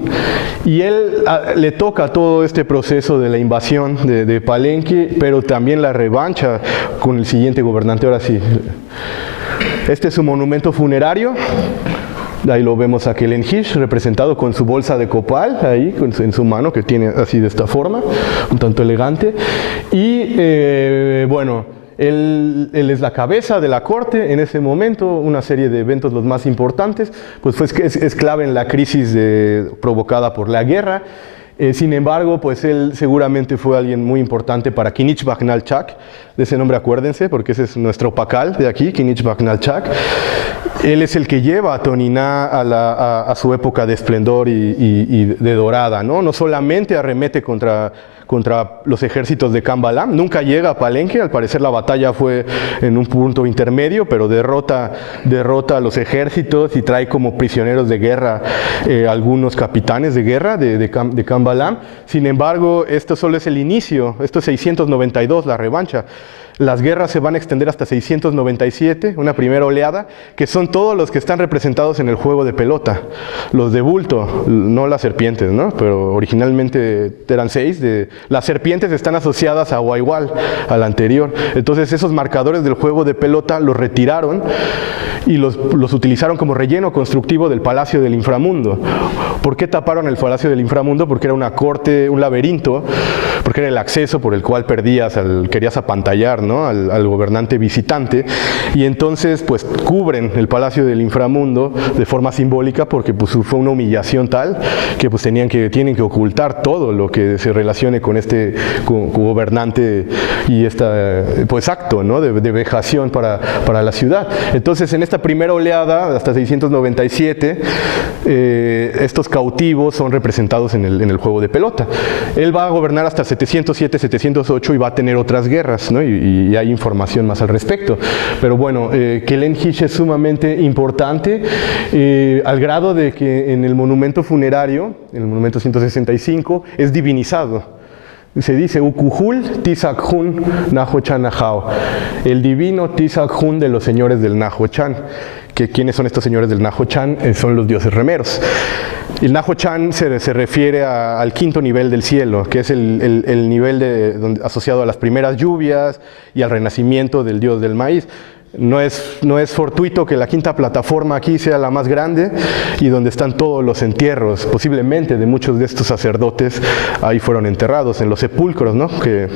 Y él le toca todo este proceso de la invasión de Palenque, pero también la revancha con el siguiente gobernante. Ahora sí, este es su monumento funerario. Ahí lo vemos a Kelenhish representado con su bolsa de copal ahí en su mano, que tiene así de esta forma, un tanto elegante. Y bueno, él es la cabeza de la corte en ese momento. Una serie de eventos los más importantes, pues es clave en la crisis provocada por la guerra. Sin embargo, pues él seguramente fue alguien muy importante para Kinich Bagnal Chak, de ese nombre acuérdense, porque ese es nuestro Pakal de aquí, Kinich Bagnal Chak. Él es el que lleva a Toniná a su época de esplendor y de dorada, ¿no? No solamente arremete contra los ejércitos de Cambalam, nunca llega a Palenque, al parecer la batalla fue en un punto intermedio, pero derrota a los ejércitos y trae como prisioneros de guerra algunos capitanes de guerra de Cambalam. Sin embargo, esto solo es el inicio, esto es 692, la revancha. Las guerras se van a extender hasta 697, una primera oleada, que son todos los que están representados en el juego de pelota. Los de bulto, no las serpientes, ¿no? Pero originalmente eran 6. Las serpientes están asociadas a Guaygual, al anterior. Entonces esos marcadores del juego de pelota los retiraron y los utilizaron como relleno constructivo del Palacio del Inframundo. ¿Por qué taparon el Palacio del Inframundo? Porque era una corte, un laberinto, porque era el acceso por el cual querías apantallar, ¿no? al gobernante visitante, y entonces pues cubren el Palacio del Inframundo de forma simbólica, porque pues fue una humillación tal que pues tienen que ocultar todo lo que se relacione con este gobernante y pues acto, ¿no? de vejación para la ciudad. Entonces en esta primera oleada hasta 697 estos cautivos son representados en el juego de pelota. Él va a gobernar hasta 707, 708 y va a tener otras guerras, ¿no? Y hay información más al respecto. Pero bueno, Kelenhish es sumamente importante al grado de que en el monumento funerario, en el monumento 165, es divinizado. Se dice Ukuhul Tisakhun Nahochan Ajao, el divino Tisakhun de los señores del Nahochan. ¿Quiénes son estos señores del Nahochan? Son los dioses remeros. El Nahochan se refiere al quinto nivel del cielo, que es el nivel asociado a las primeras lluvias y al renacimiento del dios del maíz. No es fortuito que la quinta plataforma aquí sea la más grande y donde están todos los entierros, posiblemente de muchos de estos sacerdotes, ahí fueron enterrados, en los sepulcros, ¿no? Que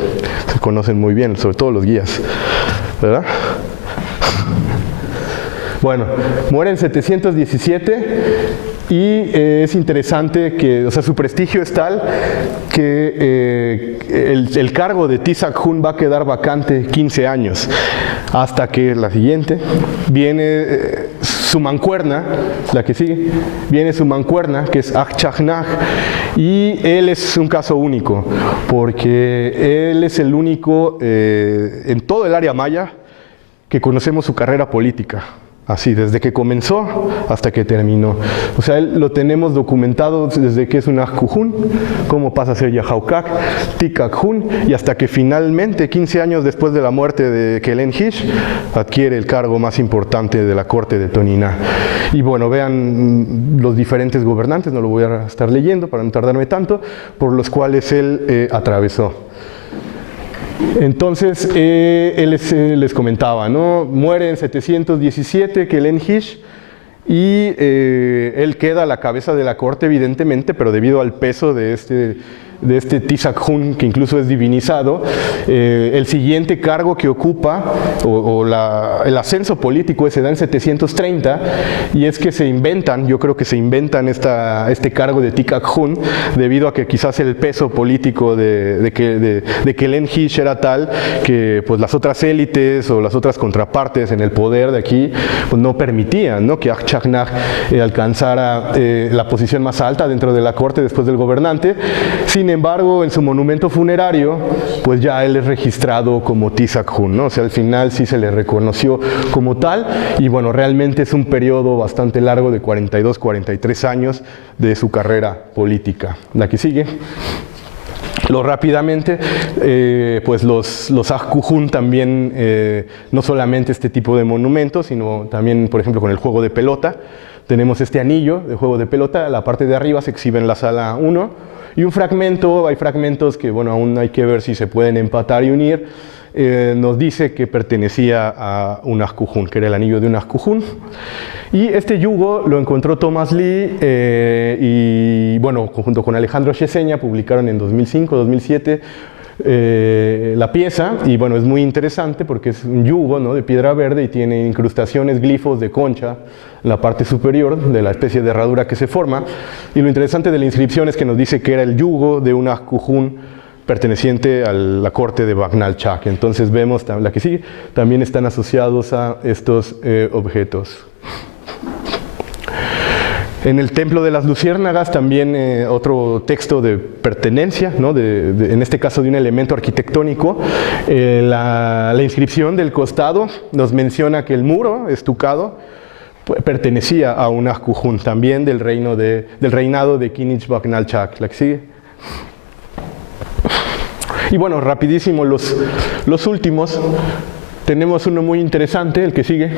se conocen muy bien, sobre todo los guías, ¿verdad? Bueno, muere en 717 y es interesante que, o sea, su prestigio es tal que el cargo de Tisakhun va a quedar vacante 15 años, hasta que la siguiente viene su mancuerna, la que sigue, viene su mancuerna, que es Akchagnaj, y él es un caso único, porque él es el único en todo el área maya que conocemos su carrera política. Así, desde que comenzó hasta que terminó. O sea, él lo tenemos documentado desde que es un Ajkujun, cómo pasa a ser Yahaukak, Tikakhun, y hasta que finalmente, 15 años después de la muerte de Kelenhish, adquiere el cargo más importante de la corte de Toniná. Y bueno, vean los diferentes gobernantes, no lo voy a estar leyendo para no tardarme tanto, por los cuales él atravesó. Entonces, él les comentaba, ¿no? Muere en 717 Kelenhish y él queda a la cabeza de la corte, evidentemente, pero debido al peso de este Tisakhun, que incluso es divinizado, el siguiente cargo que ocupa, el ascenso político se da en 730, y es que se inventan, yo creo que se inventan este cargo de Tikakhun, debido a que quizás el peso político de Kelenhish era tal que pues, las otras élites o las otras contrapartes en el poder de aquí pues, no permitían, ¿no? Que Akchagnaj alcanzara la posición más alta dentro de la corte después del gobernante. Sin embargo, en su monumento funerario, pues ya él es registrado como Tisakhun, ¿no? O sea, al final sí se le reconoció como tal, y bueno, realmente es un periodo bastante largo de 42, 43 años de su carrera política. La que sigue. Rápidamente, pues los Ajkujun también, no solamente este tipo de monumentos, sino también, por ejemplo, con el juego de pelota. Tenemos este anillo de juego de pelota, la parte de arriba se exhibe en la sala 1, y un fragmento, hay fragmentos que, bueno, aún hay que ver si se pueden empatar y unir, nos dice que pertenecía a un Ajkujun, que era el anillo de un Ajkujun. Y este yugo lo encontró Thomas Lee y, bueno, junto con Alejandro Cheseña, publicaron en 2005, 2007, la pieza, y bueno, es muy interesante porque es un yugo, ¿no? De piedra verde y tiene incrustaciones, glifos de concha en la parte superior de la especie de herradura que se forma, y lo interesante de la inscripción es que nos dice que era el yugo de un Ajkujun perteneciente a la corte de Bagnal Chak. Entonces vemos, la que sigue, también están asociados a estos objetos. En el Templo de las Luciérnagas también otro texto de pertenencia, ¿no? En este caso de un elemento arquitectónico. La inscripción del costado nos menciona que el muro estucado pertenecía a un Ajkujun también del reinado de Kinich Bagnal Chak. La que sigue. Y bueno, rapidísimo los últimos. Tenemos uno muy interesante, el que sigue.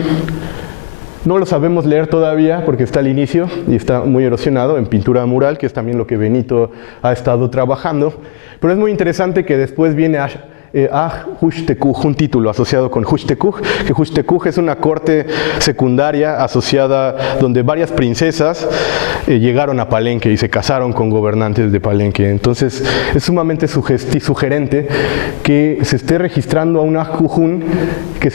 No lo sabemos leer todavía porque está al inicio y está muy erosionado en pintura mural, que es también lo que Benito ha estado trabajando. Pero es muy interesante que después viene Hushtekuk, un título asociado con Hushtekuk, que Hushtekuk es una corte secundaria asociada donde varias princesas llegaron a Palenque y se casaron con gobernantes de Palenque. Entonces es sumamente sugerente que se esté registrando a un Ajkujun que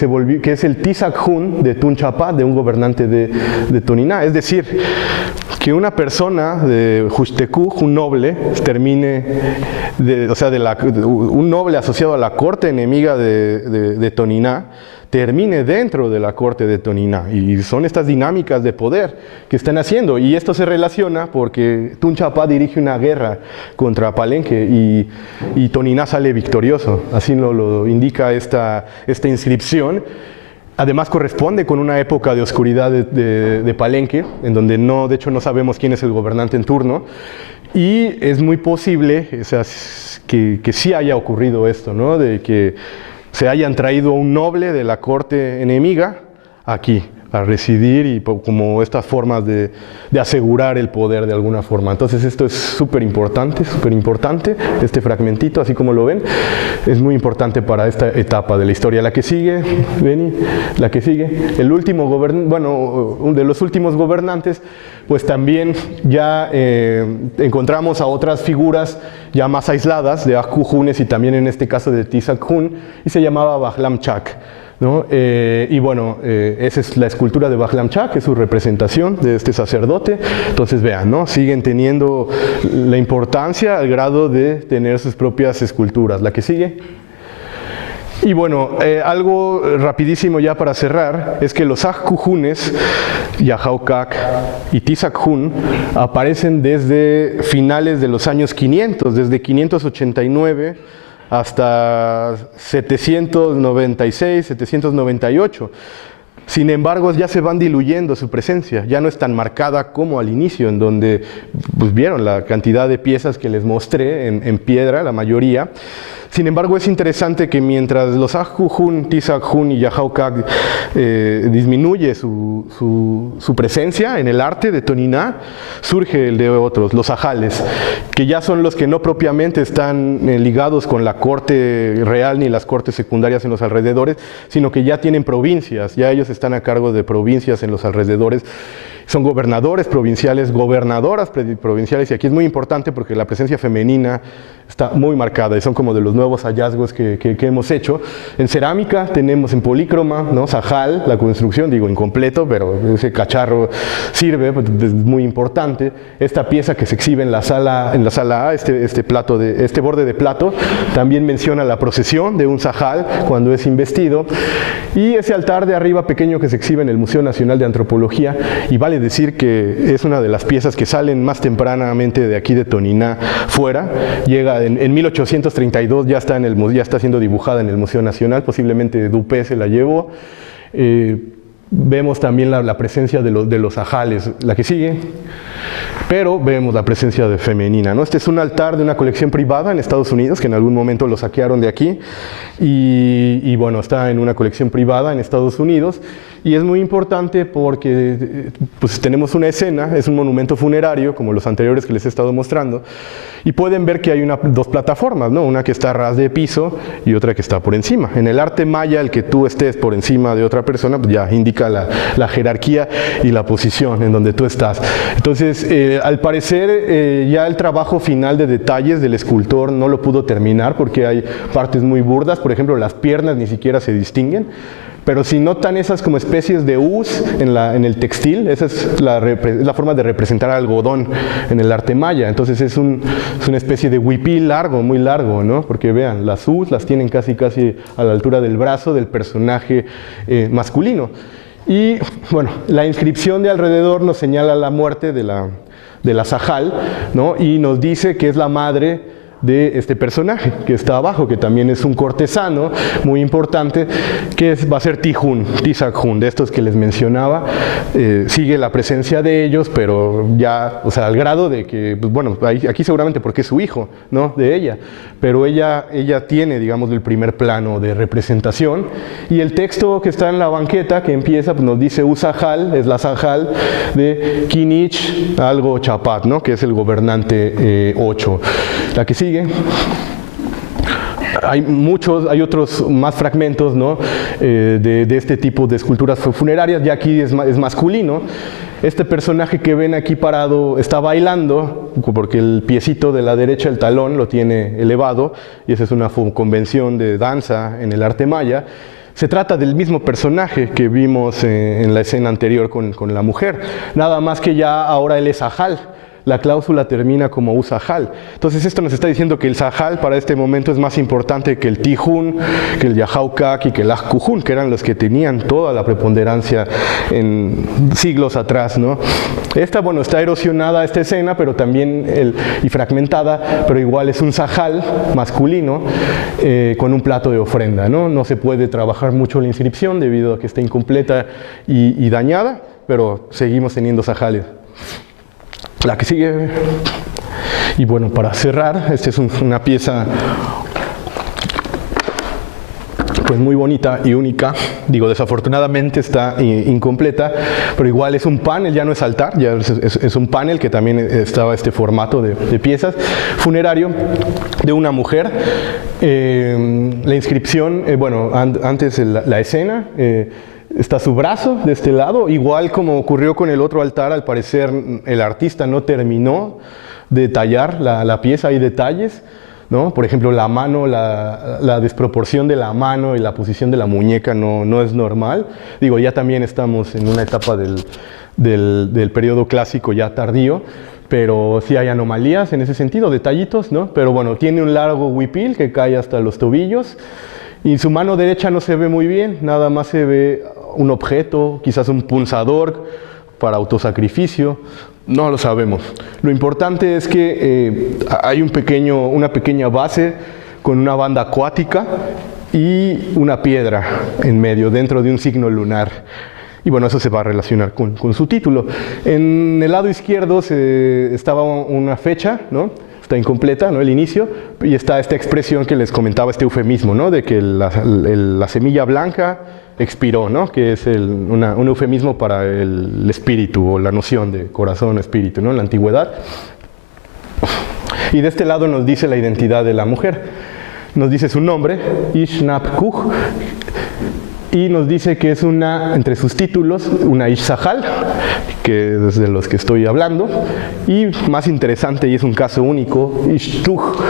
es el Tisakhun de Tunchapá, de un gobernante de Toniná. Es decir, que una persona de Hushtekuk, un noble, un noble asociado a la corte enemiga de Toniná, termine dentro de la corte de Toniná. Y son estas dinámicas de poder que están haciendo. Y esto se relaciona porque Tunchapá dirige una guerra contra Palenque y Toniná sale victorioso. Así lo indica esta inscripción. Además corresponde con una época de oscuridad de Palenque, en donde de hecho no sabemos quién es el gobernante en turno. Y es muy posible que sí haya ocurrido esto, ¿no? De que se hayan traído a un noble de la corte enemiga aquí a residir y como estas formas de asegurar el poder de alguna forma. Entonces esto es súper importante, este fragmentito, así como lo ven, es muy importante para esta etapa de la historia. La que sigue, Beni, la que sigue, el último uno de los últimos gobernantes, pues también ya encontramos a otras figuras ya más aisladas de Ajcujunes y también en este caso de Tisakhun, y se llamaba Bajlamchak, ¿no? Y bueno, esa es la escultura de Bajlamchak, que es su representación de este sacerdote. Entonces vean, ¿no? Siguen teniendo la importancia al grado de tener sus propias esculturas. La que sigue. Y bueno, algo rapidísimo ya para cerrar, es que los Ajcujunes, Yahaukak y Tisakhun aparecen desde finales de los años 500, desde 589 hasta 796, 798. Sin embargo, ya se van diluyendo su presencia, ya no es tan marcada como al inicio, en donde pues, vieron la cantidad de piezas que les mostré en piedra, la mayoría. Sin embargo, es interesante que mientras los Ajcuhun, Tisakhun y Yahaukak disminuye su presencia en el arte de Toniná, surge el de otros, los ajales, que ya son los que no propiamente están ligados con la corte real ni las cortes secundarias en los alrededores, sino que ya tienen provincias, ya ellos están a cargo de provincias en los alrededores. Son gobernadores provinciales, gobernadoras provinciales, y aquí es muy importante porque la presencia femenina está muy marcada y son como de los nuevos hallazgos que hemos hecho. En cerámica tenemos en polícroma, ¿no? Sajal, la construcción, digo incompleto, pero ese cacharro sirve, es muy importante. Esta pieza que se exhibe en la sala A, este borde de plato, también menciona la procesión de un sajal cuando es investido. Y ese altar de arriba pequeño que se exhibe en el Museo Nacional de Antropología, y vale decir que es una de las piezas que salen más tempranamente de aquí de Toniná fuera. Llega en 1832, ya está siendo dibujada en el Museo Nacional, posiblemente Dupé se la llevó. Vemos también la presencia de los ajales, la que sigue, pero vemos la presencia de femenina, ¿no? Este es un altar de una colección privada en Estados Unidos, que en algún momento lo saquearon de aquí, y bueno, está en una colección privada en Estados Unidos, y es muy importante porque pues, tenemos una escena, es un monumento funerario, como los anteriores que les he estado mostrando, y pueden ver que hay dos plataformas, ¿no? Una que está a ras de piso y otra que está por encima. En el arte maya, el que tú estés por encima de otra persona, pues ya indica la jerarquía y la posición en donde tú estás. Entonces, al parecer, ya el trabajo final de detalles del escultor no lo pudo terminar porque hay partes muy burdas, por ejemplo, las piernas ni siquiera se distinguen. Pero si notan esas como especies de U's en el textil, esa es la forma de representar algodón en el arte maya. Entonces es una especie de huipil largo, muy largo, ¿no? Porque vean, las U's las tienen casi a la altura del brazo del personaje masculino. Y bueno, la inscripción de alrededor nos señala la muerte de la Sajal, ¿no? Y nos dice que es la madre de este personaje que está abajo, que también es un cortesano muy importante, que va a ser Tisakhun, de estos que les mencionaba. Sigue la presencia de ellos, pero ya, o sea, al grado de que, pues, bueno, aquí seguramente porque es su hijo, ¿no? De ella, pero ella tiene, digamos, el primer plano de representación, y el texto que está en la banqueta, que empieza, pues, nos dice Usajal, es la Sajal de Kinich algo Chapat, ¿no? Que es el gobernante 8. La que sigue. Hay otros más fragmentos, ¿no? de este tipo de esculturas funerarias, ya aquí es masculino. Este personaje que ven aquí parado está bailando, porque el piecito de la derecha, el talón, lo tiene elevado, y esa es una convención de danza en el arte maya. Se trata del mismo personaje que vimos en la escena anterior con la mujer, nada más que ya ahora él es ajal. la cláusula termina como usajal. Entonces esto nos está diciendo que el sajal para este momento es más importante que el tijún, que el yahaucac y que el ajcujún, que eran los que tenían toda la preponderancia en siglos atrás, ¿no? Esta, bueno, está erosionada esta escena, pero también y fragmentada, pero igual es un sajal masculino con un plato de ofrenda, ¿no? No se puede trabajar mucho la inscripción debido a que está incompleta y dañada, pero seguimos teniendo sajales. La que sigue. Y bueno, para cerrar, esta es una pieza pues muy bonita y única. Digo, desafortunadamente está incompleta, pero igual es un panel, ya no es altar, ya es un panel que también estaba este formato de piezas, funerario de una mujer. La inscripción, bueno, antes la escena, está su brazo de este lado, igual como ocurrió con el otro altar, al parecer el artista no terminó de tallar la pieza, hay detalles, ¿no? Por ejemplo, la mano, la desproporción de la mano y la posición de la muñeca no es normal. Digo, ya también estamos en una etapa del periodo clásico ya tardío, pero sí hay anomalías en ese sentido, detallitos, ¿no? Pero bueno, tiene un largo huipil que cae hasta los tobillos y su mano derecha no se ve muy bien, nada más se ve un objeto, quizás un punzador para autosacrificio. No lo sabemos. Lo importante es que hay una pequeña base con una banda acuática y una piedra en medio, dentro de un signo lunar. Y bueno, eso se va a relacionar con su título. En el lado izquierdo estaba una fecha, ¿no? Está incompleta, ¿no? El inicio, y está esta expresión que les comentaba, este eufemismo, ¿no? De que la semilla blanca expiró, ¿no? Que es un eufemismo para el espíritu o la noción de corazón, espíritu, ¿no? En la antigüedad. Y de este lado nos dice la identidad de la mujer. Nos dice su nombre, Ishnapkuj, y nos dice que es entre sus títulos, una Ishsahal, que es de los que estoy hablando, y más interesante, y es un caso único, Ishtuj.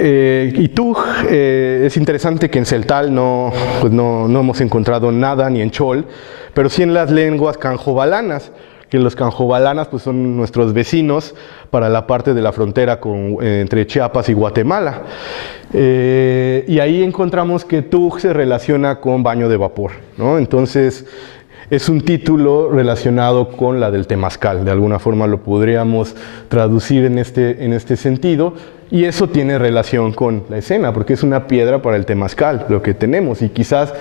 Y tú, es interesante que en celtal no hemos encontrado nada, ni en chol, pero sí en las lenguas canjobalanas, que los canjobalanas pues son nuestros vecinos para la parte de la frontera entre Chiapas y Guatemala. Y ahí encontramos que tuj se relaciona con baño de vapor, ¿no? Entonces es un título relacionado con la del temazcal, de alguna forma lo podríamos traducir en este sentido. Y eso tiene relación con la escena, porque es una piedra para el temazcal, lo que tenemos. Y quizás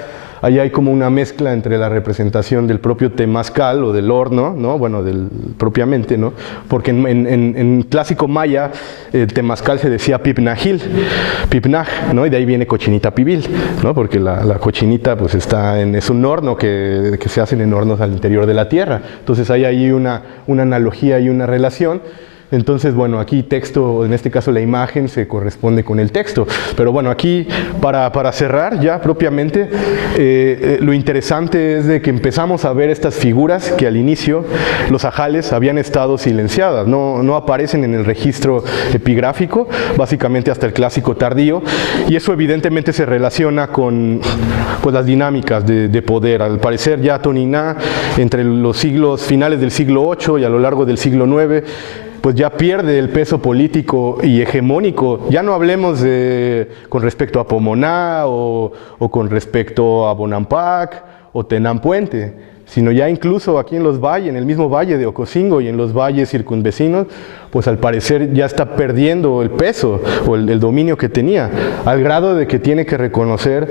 ahí hay como una mezcla entre la representación del propio temazcal o del horno, ¿no? Bueno, propiamente, ¿no? Porque en clásico maya el temazcal se decía pipnajil, pipnaj, ¿no? Y de ahí viene cochinita pibil, ¿no? Porque la cochinita pues es un horno que se hacen en hornos al interior de la tierra. Entonces hay ahí una analogía y una relación. Entonces, bueno, aquí texto, en este caso la imagen se corresponde con el texto. Pero bueno, aquí para cerrar ya propiamente, lo interesante es de que empezamos a ver estas figuras que al inicio los ajales habían estado silenciadas, no aparecen en el registro epigráfico, básicamente hasta el clásico tardío, y eso evidentemente se relaciona con pues, las dinámicas de poder. Al parecer ya Toniná, entre los finales del siglo VIII y a lo largo del siglo IX, pues ya pierde el peso político y hegemónico. Ya no hablemos con respecto a Pomoná o con respecto a Bonampak o Tenampuente, sino ya incluso aquí en los valles, en el mismo valle de Ocosingo y en los valles circunvecinos, pues al parecer ya está perdiendo el peso o el dominio que tenía, al grado de que tiene que reconocer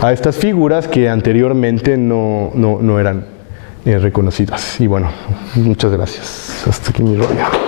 a estas figuras que anteriormente no eran reconocidas. Y bueno, muchas gracias. Hasta aquí mi rollo.